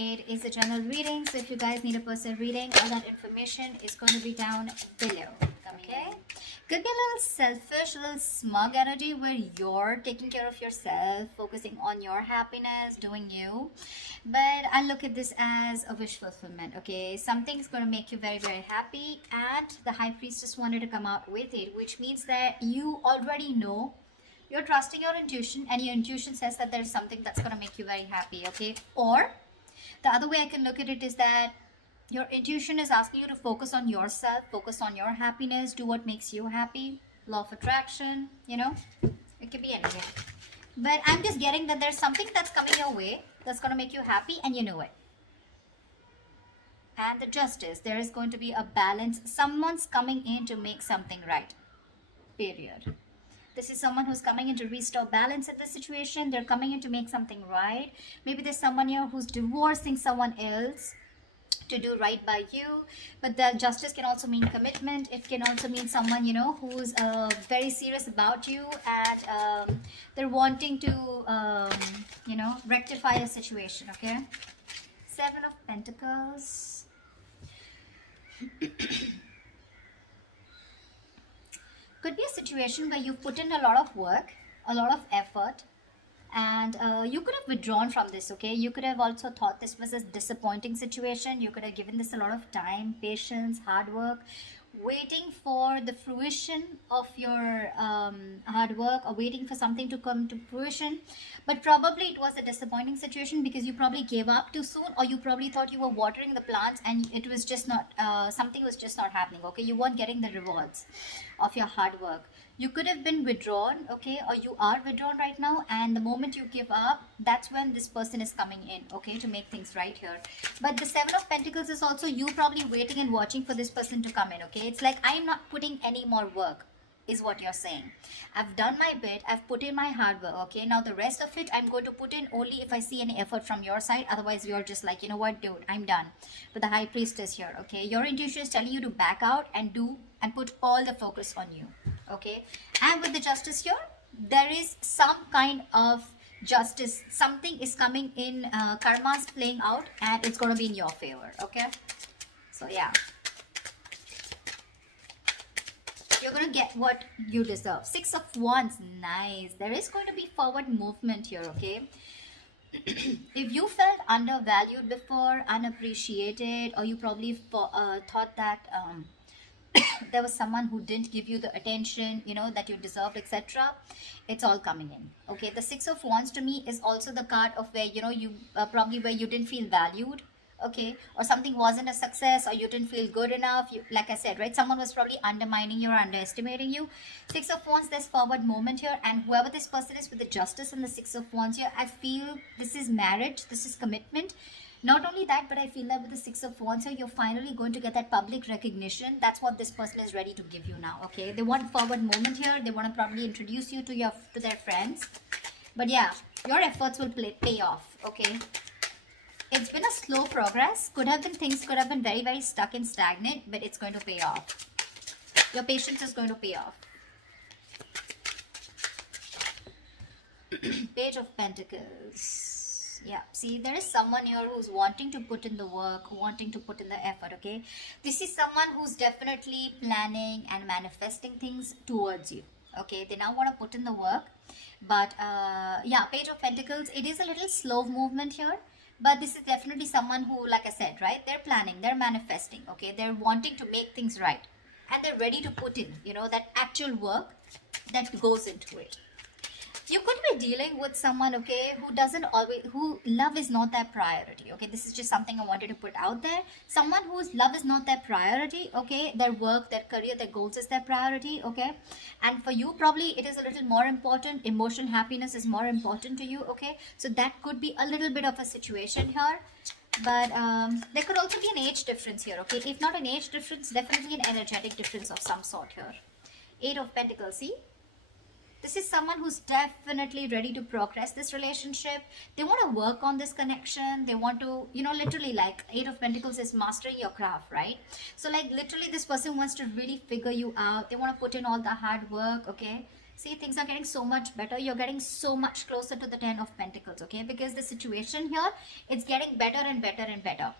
It is a general reading, so if you guys need a personal reading, all that information is going to be down below. Okay? Could be a little selfish, a little smug energy where you're taking care of yourself, focusing on your happiness, doing you. But I look at this as a wish fulfillment. Okay? Something's going to make you very, very happy, and the High Priestess wanted to come out with it, which means that you already know. You're trusting your intuition, and your intuition says that there's something that's going to make you very happy. Okay? Or the other way I can look at it is that your intuition is asking you to focus on yourself, focus on your happiness, do what makes you happy. Law of attraction, it could be anything. But I'm just getting that there's something that's coming your way that's going to make you happy, and you know it. And the Justice, there is going to be a balance. Someone's coming in to make something right. Period. This is someone who's coming in to restore balance in the situation. They're coming in to make something right. Maybe there's someone here who's divorcing someone else to do right by you. But the Justice can also mean commitment. It can also mean someone, who's very serious about you, and they're wanting to, rectify a situation, okay? Seven of Pentacles. Could be a situation where you put in a lot of work, a lot of effort, and you could have withdrawn from this, okay? You could have also thought this was a disappointing situation. You could have given this a lot of time, patience, hard work, waiting for the fruition of your hard work, or waiting for something to come to fruition. But probably it was a disappointing situation because you probably gave up too soon, or you probably thought you were watering the plants and it was just not, something was just not happening, okay? You weren't getting the rewards of your hard work. You could have been withdrawn, okay, or you are withdrawn right now, and the moment you give up, that's when this person is coming in, okay, to make things right here. But the Seven of Pentacles is also you probably waiting and watching for this person to come in, okay? It's like, I'm not putting any more work, is what you're saying. I've done my bit, I've put in my hard work, okay? Now the rest of it, I'm going to put in only if I see any effort from your side. Otherwise, you're just like, you know what, dude, I'm done. But the High Priestess here, okay? Your intuition is telling you to back out and do and put all the focus on you, okay? And with the Justice here, there is some kind of justice. Something is coming in, karma's playing out, and it's going to be in your favor, okay? So yeah, you're going to get what you deserve. Six of Wands, nice. There is going to be forward movement here, okay? If you felt undervalued before, unappreciated, or you probably thought that there was someone who didn't give you the attention, that you deserved, etc., it's all coming in, okay? The Six of Wands to me is also the card of where, you probably where you didn't feel valued, okay, or something wasn't a success, or you didn't feel good enough. Like I said, right, someone was probably undermining you or underestimating you. Six of Wands, there's forward moment here, and whoever this person is with the Justice and the Six of Wands here, I feel this is marriage, this is commitment. Not only that, but I feel that with the Six of Wands here, you're finally going to get that public recognition. That's what this person is ready to give you now, okay? They want forward moment here. They want to probably introduce you to their friends. But yeah, your efforts will pay off, okay? It's been a slow progress. Things could have been very, very stuck and stagnant, but it's going to pay off. Your patience is going to pay off. Page of Pentacles. Yeah, see, there is someone here who's wanting to put in the work, wanting to put in the effort, okay? This is someone who's definitely planning and manifesting things towards you, okay? They now want to put in the work. But yeah, Page of Pentacles, it is a little slow movement here. But this is definitely someone who, like I said, right, they're planning, they're manifesting, okay? They're wanting to make things right. And they're ready to put in, that actual work that goes into it. You could be dealing with someone, okay, who love is not their priority, okay? This is just something I wanted to put out there. Someone whose love is not their priority, okay? Their work, their career, their goals is their priority, okay? And for you, probably it is a little more important. Emotional happiness is more important to you, okay? So that could be a little bit of a situation here. But there could also be an age difference here, okay? If not an age difference, definitely an energetic difference of some sort here. Eight of Pentacles, see? This is someone who's definitely ready to progress this relationship. They want to work on this connection. They want to, literally, like Eight of Pentacles is mastering your craft, right? So like literally this person wants to really figure you out. They want to put in all the hard work, okay? See, things are getting so much better. You're getting so much closer to the 10 of Pentacles, okay? Because the situation here, it's getting better and better and better.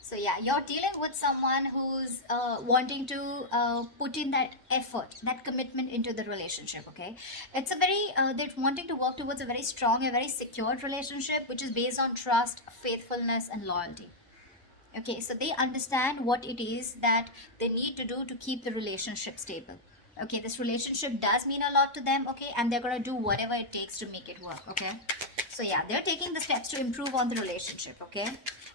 So yeah, you're dealing with someone who's wanting to put in that effort, that commitment into the relationship, okay? It's a very, they're wanting to work towards a very strong, a very secured relationship, which is based on trust, faithfulness, and loyalty. Okay, so they understand what it is that they need to do to keep the relationship stable. Okay, this relationship does mean a lot to them, okay, and they're gonna do whatever it takes to make it work, okay? So yeah, they're taking the steps to improve on the relationship, okay?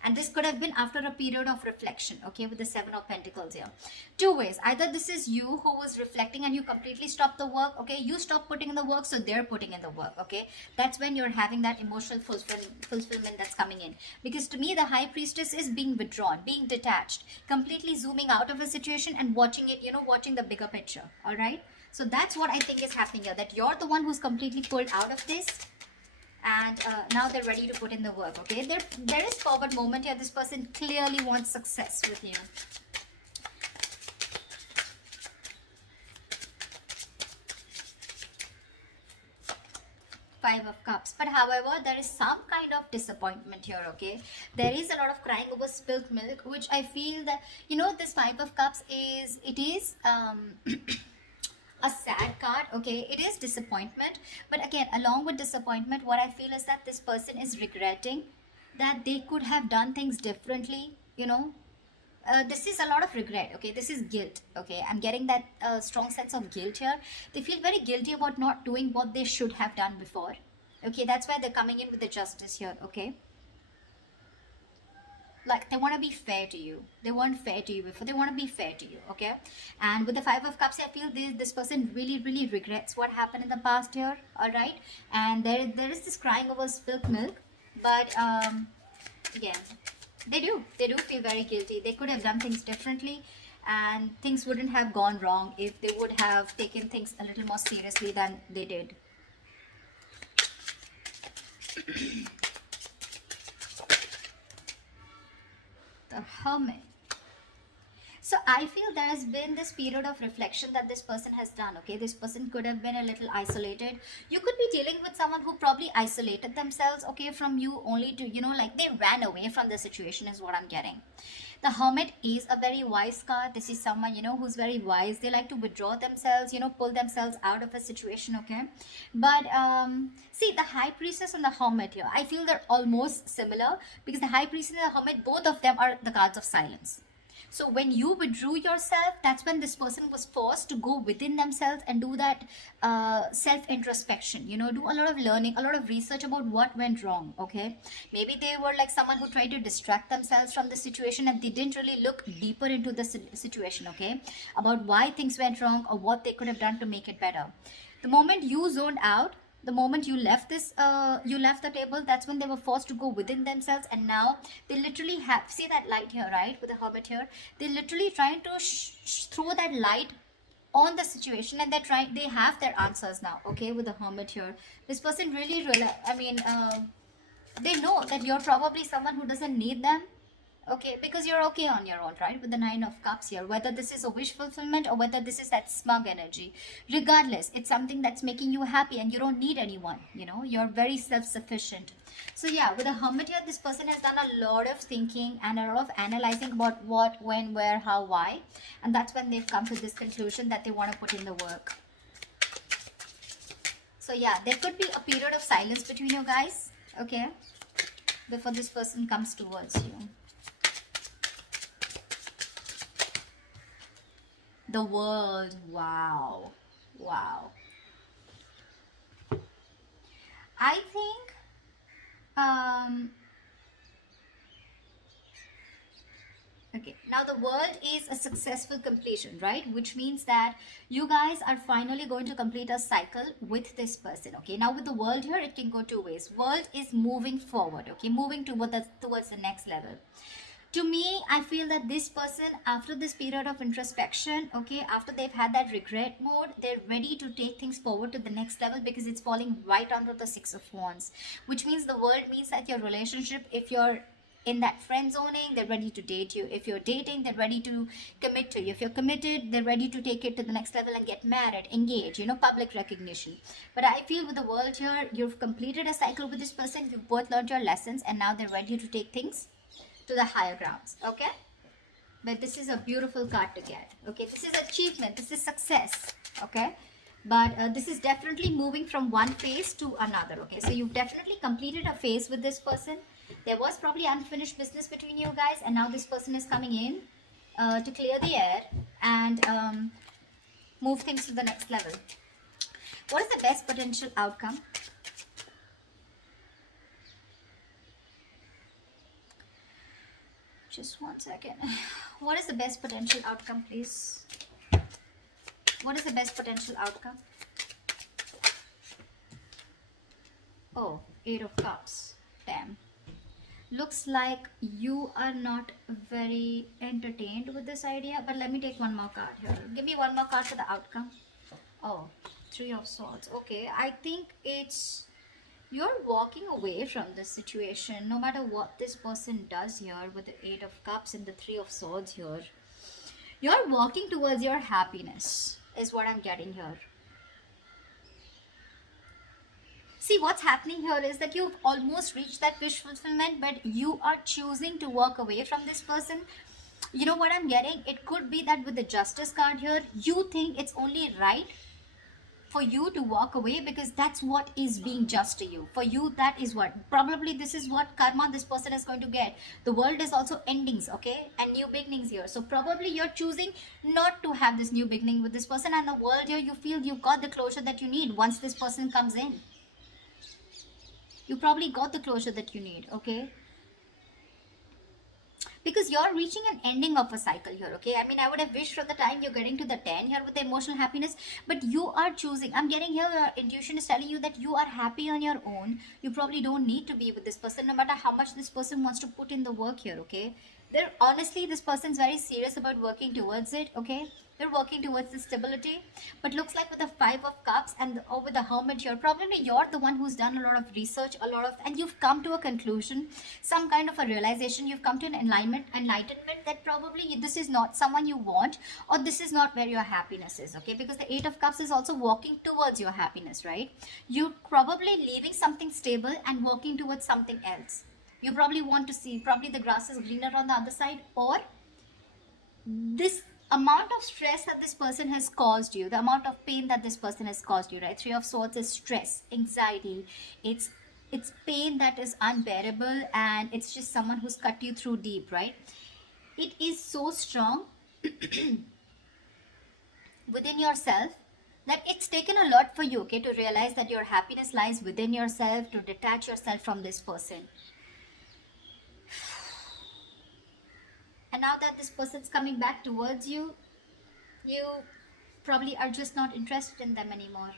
And this could have been after a period of reflection, okay, with the Seven of Pentacles here. Two ways. Either this is you who was reflecting and you completely stopped the work, okay? You stop putting in the work, so they're putting in the work, okay? That's when you're having that emotional fulfillment that's coming in. Because to me, the High Priestess is being withdrawn, being detached, completely zooming out of a situation and watching it, you know, watching the bigger picture, all right? So that's what I think is happening here, that you're the one who's completely pulled out of this, and now they're ready to put in the work, okay? There is forward movement here. This person clearly wants success with you. Five of Cups. But however, there is some kind of disappointment here, okay? There is a lot of crying over spilt milk, which I feel that, you know, this Five of Cups is, it is a sad card, okay? It is disappointment, but again, along with disappointment, what I feel is that this person is regretting that they could have done things differently, you know. This is a lot of regret, okay? This is guilt, okay? I'm getting that strong sense of guilt here. They feel very guilty about not doing what they should have done before, okay? That's why they're coming in with the Justice here, okay? Like, they want to be fair to you. They weren't fair to you before. They want to be fair to you, okay? And with the Five of Cups, I feel this person really regrets what happened in the past here, all right? And there is this crying over spilt milk, but again, they do feel very guilty. They could have done things differently, and things wouldn't have gone wrong if they would have taken things a little more seriously than they did. The Hermit. So I feel there has been this period of reflection that this person has done, okay? This person could have been a little isolated. You could be dealing with someone who probably isolated themselves, okay, from you, only to, you know, like they ran away from the situation is what I'm getting. The Hermit is a very wise card. This is someone, you know, who's very wise. They like to withdraw themselves, you know, pull themselves out of a situation, okay? But see, the High Priestess and the Hermit here, I feel they're almost similar, because the High Priestess and the Hermit, both of them are the cards of silence. So when you withdrew yourself, that's when this person was forced to go within themselves and do that self-introspection, you know, do a lot of learning, a lot of research about what went wrong, okay? Maybe they were like someone who tried to distract themselves from the situation, and they didn't really look deeper into the situation, okay, about why things went wrong or what they could have done to make it better. The moment you zoned out, the moment you left you left the table, that's when they were forced to go within themselves, and now they literally have, see that light here, right, with the Hermit here, they're literally trying to throw that light on the situation, and they have their answers now, okay, with the Hermit here. This person really they know that you're probably someone who doesn't need them, okay, because you're okay on your own, right, with the Nine of Cups here. Whether this is a wish fulfillment or whether this is that smug energy, regardless, it's something that's making you happy and you don't need anyone, you know, you're very self-sufficient. So yeah, with the Hermit here, this person has done a lot of thinking and a lot of analyzing about what, when, where, how, why, and that's when they've come to this conclusion that they want to put in the work. So yeah, there could be a period of silence between you guys, okay, before this person comes towards you. The World. Wow. I think okay, now the World is a successful completion, right, which means that you guys are finally going to complete a cycle with this person, okay? Now with the World here, it can go two ways. World is moving forward, okay, moving towards the next level. To me, I feel that this person, after this period of introspection, okay, after they've had that regret mode, they're ready to take things forward to the next level, because it's falling right under the Six of Wands, which means the World means that your relationship, if you're in that friend zoning, they're ready to date you. If you're dating, they're ready to commit to you. If you're committed, they're ready to take it to the next level and get married, engage, public recognition. But I feel with the world here, you've completed a cycle with this person, you've both learned your lessons, and now they're ready to take things to the higher grounds. Okay? But this is a beautiful card to get. Okay? This is achievement. This is success. Okay? But this is definitely moving from one phase to another. Okay? So you've definitely completed a phase with this person. There was probably unfinished business between you guys, and now this person is coming in to clear the air and move things to the next level. What is the best potential outcome? Just 1 second. What is the best potential outcome, please? What is the best potential outcome? Oh, 8 of Cups. Damn. Looks like you are not very entertained with this idea, but let me take one more card here. Give me one more card for the outcome. Oh, 3 of Swords. Okay, I think it's you're walking away from this situation no matter what this person does here with the 8 of Cups and the 3 of Swords here. You're walking towards your happiness is what I'm getting here. See, what's happening here is that you've almost reached that wish fulfillment, but you are choosing to walk away from this person. You know what I'm getting? It could be that with the Justice card here, you think it's only right for you to walk away because that's what is being just to you. For you, that is what. Probably this is what karma this person is going to get. The world is also endings, okay? And new beginnings here. So probably you're choosing not to have this new beginning with this person, and the world here, you feel you got the closure that you need once this person comes in. You probably got the closure that you need, okay? Because you're reaching an ending of a cycle here, okay? I mean, I would have wished from the time you're getting to the 10 here with the emotional happiness, but you are choosing. I'm getting here, your intuition is telling you that you are happy on your own. You probably don't need to be with this person, no matter how much this person wants to put in the work here, okay? Honestly, this person's very serious about working towards it, okay? They're working towards the stability, but looks like with the 5 of Cups and with the Hermit here, probably you're the one who's done a lot of research, and you've come to a conclusion, some kind of a realization. You've come to an enlightenment that probably this is not someone you want, or this is not where your happiness is, okay? Because the 8 of Cups is also walking towards your happiness, right? You're probably leaving something stable and walking towards something else. You probably want to see, probably the grass is greener on the other side, or this amount of stress that this person has caused you, the amount of pain that this person has caused you, right? 3 of Swords is stress, anxiety. It's pain that is unbearable, and it's just someone who's cut you through deep, right? It is so strong within yourself that it's taken a lot for you, okay, to realize that your happiness lies within yourself, to detach yourself from this person. And now that this person's coming back towards you, you probably are just not interested in them anymore.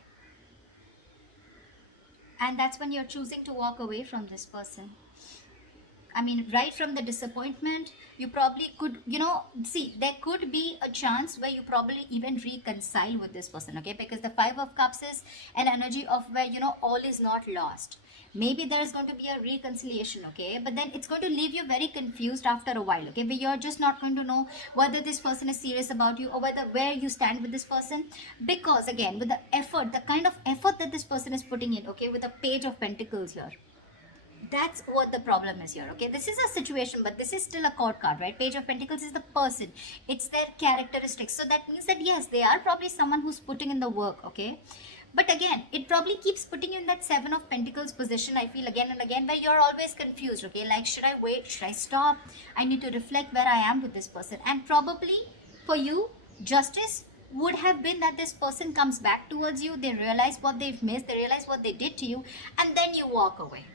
And that's when you're choosing to walk away from this person. I mean, right from the disappointment, you probably could, see, there could be a chance where you probably even reconcile with this person, okay? Because the 5 of Cups is an energy of where, all is not lost. Maybe there's going to be a reconciliation, okay? But then it's going to leave you very confused after a while, okay? But you're just not going to know whether this person is serious about you or where you stand with this person. Because again, with the effort, the kind of effort that this person is putting in, okay? With the Page of Pentacles here. That's what the problem is here, okay? This is a situation, but this is still a court card, right? Page of Pentacles is the person. It's their characteristics. So that means that, yes, they are probably someone who's putting in the work, okay? But again, it probably keeps putting you in that 7 of Pentacles position, I feel, again and again, where you're always confused, okay? Like, should I wait? Should I stop? I need to reflect where I am with this person. And probably for you, Justice would have been that this person comes back towards you, they realize what they've missed, they realize what they did to you, and then you walk away.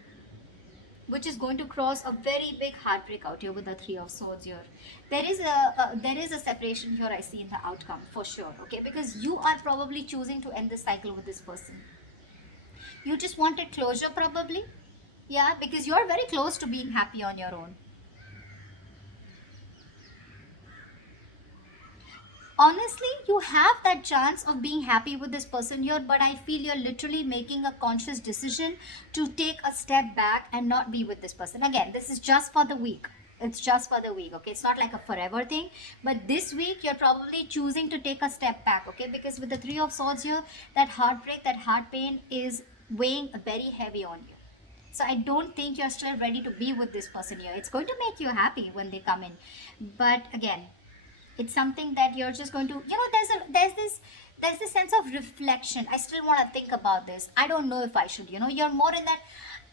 Which is going to cause a very big heartbreak out here with the 3 of Swords here. There is a separation here, I see, in the outcome for sure, okay? Because you are probably choosing to end the cycle with this person. You just wanted closure probably, yeah, because you're very close to being happy on your own. honestly, you have that chance of being happy with this person here, but I feel you're literally making a conscious decision to take a step back and not be with this person. Again, this is just for the week. It's just for the week, okay? It's not like a forever thing, but this week you're probably choosing to take a step back, okay? Because with the Three of Swords here, that heartbreak, that heart pain is weighing very heavy on you. So I don't think you're still ready to be with this person here. It's going to make you happy when they come in, but again, it's something that you're just going to, there's this sense of reflection. I still want to think about this. I don't know if I should, you're more in that,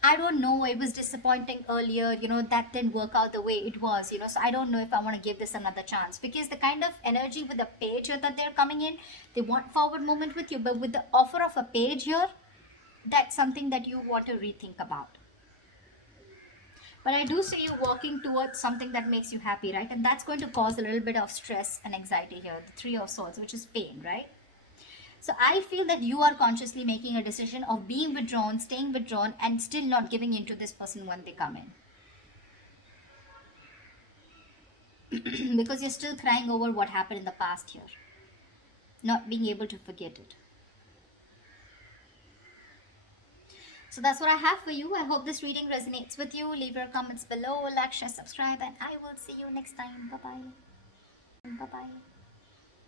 I don't know, it was disappointing earlier, that didn't work out the way it was, so I don't know if I want to give this another chance. Because the kind of energy with the page here that they're coming in, they want forward movement with you, but with the offer of a page here, that's something that you want to rethink about. But I do see you walking towards something that makes you happy, right? And that's going to cause a little bit of stress and anxiety here, the Three of Swords, which is pain, right? So I feel that you are consciously making a decision of being withdrawn, staying withdrawn, and still not giving in to this person when they come in. Because you're still crying over what happened in the past here, not being able to forget it. So that's what I have for you. I hope this reading resonates with you. Leave your comments below, like, share, subscribe, and I will see you next time. Bye-bye. Bye-bye.